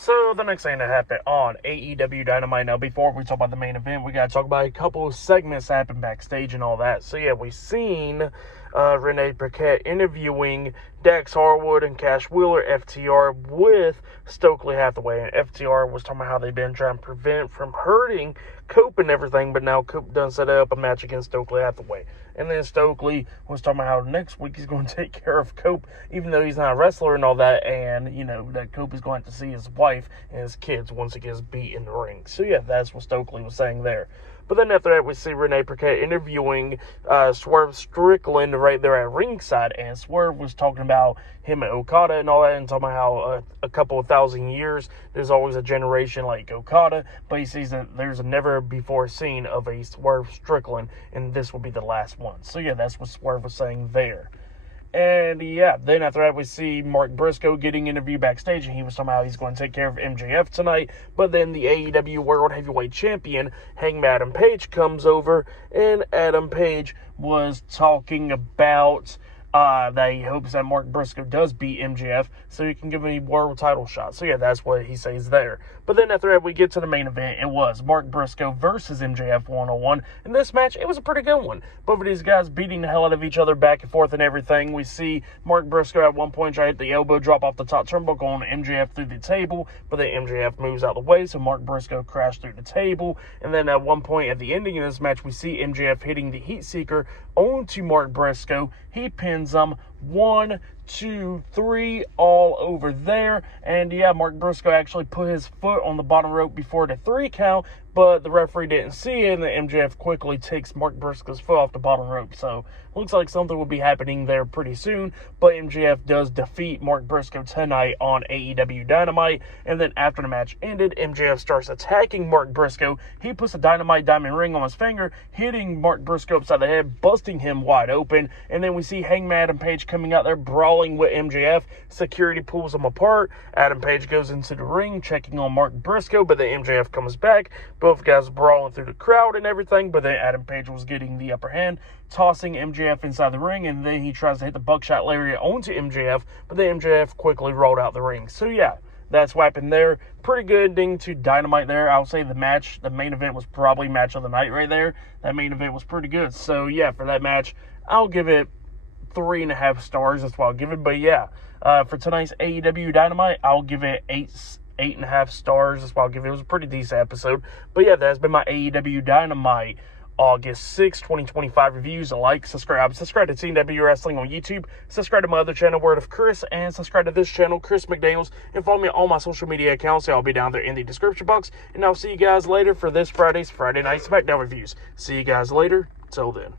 So, the next thing that happened on AEW Dynamite. Now, before we talk about the main event, we got to talk about a couple of segments that happened backstage and all that. So, yeah, we seen Renee Paquette interviewing Dax Harwood and Cash Wheeler, FTR, with Stokely Hathaway. And FTR was talking about how they've been trying to prevent from hurting Cope and everything, but now Cope done set up a match against Stokely Hathaway. And then Stokely was talking about how next week he's going to take care of Cope, even though he's not a wrestler and all that, and, you know, that Cope is going to see his wife and his kids once he gets beat in the ring. So, yeah, that's what Stokely was saying there. But then after that, we see Renee Paquette interviewing Swerve Strickland right there at ringside, and Swerve was talking about him and Okada and all that, and talking about how a couple of thousand years, there's always a generation like Okada, but he sees that there's a never before seen of a Swerve Strickland, and this will be the last one. So yeah, that's what Swerve was saying there. And yeah, then after that, we see Mark Briscoe getting interviewed backstage, and he was talking about how he's going to take care of MJF tonight. But then the AEW World Heavyweight Champion, Hangman Adam Page, comes over, and Adam Page was talking about that he hopes that Mark Briscoe does beat MJF so he can give him a world title shot. So yeah, that's what he says there. But then after that, we get to the main event. It was Mark Briscoe versus MJF 101. In this match, it was a pretty good one. Both of these guys beating the hell out of each other back and forth and everything. We see Mark Briscoe at one point try to hit the elbow drop off the top turnbuckle on MJF through the table, but then MJF moves out of the way, so Mark Briscoe crashed through the table. And then at one point at the ending of this match, we see MJF hitting the Heat Seeker onto Mark Briscoe. He pins him 1, 2, 3, all over there. And yeah, Mark Briscoe actually put his foot on the bottom rope before the 3 count, but the referee didn't see it, and then MJF quickly takes Mark Briscoe's foot off the bottom rope. So looks like something will be happening there pretty soon, but MJF does defeat Mark Briscoe tonight on AEW Dynamite. And then after the match ended, MJF starts attacking Mark Briscoe. He puts a Dynamite diamond ring on his finger, hitting Mark Briscoe upside the head, busting him wide open. And then we see Hangman Adam Page coming out there brawling with MJF. Security pulls them apart. Adam Page goes into the ring checking on Mark Briscoe, but then MJF comes back. Both guys brawling through the crowd and everything, but then Adam Page was getting the upper hand, tossing MJF inside the ring, and then he tries to hit the buckshot lariat onto MJF, but then MJF quickly rolled out the ring. So yeah, that's what happened there. Pretty good ending to Dynamite there. I'll say the main event was probably match of the night right there. That main event was pretty good. So yeah, for that match, I'll give it 3.5 stars. That's what I'll give it. But yeah, for tonight's AEW Dynamite, I'll give it 8.5 stars. That's what I'll give it. It was a pretty decent episode. But yeah, that's been my AEW Dynamite August 6, 2025 reviews. Like, subscribe to TW Wrestling on YouTube, subscribe to my other channel, Word of Chris, and subscribe to this channel, Chris McDaniels, and follow me on all my social media accounts. They'll be down there in the description box, and I'll see you guys later for this Friday's Friday Night SmackDown reviews. See you guys later. Till then.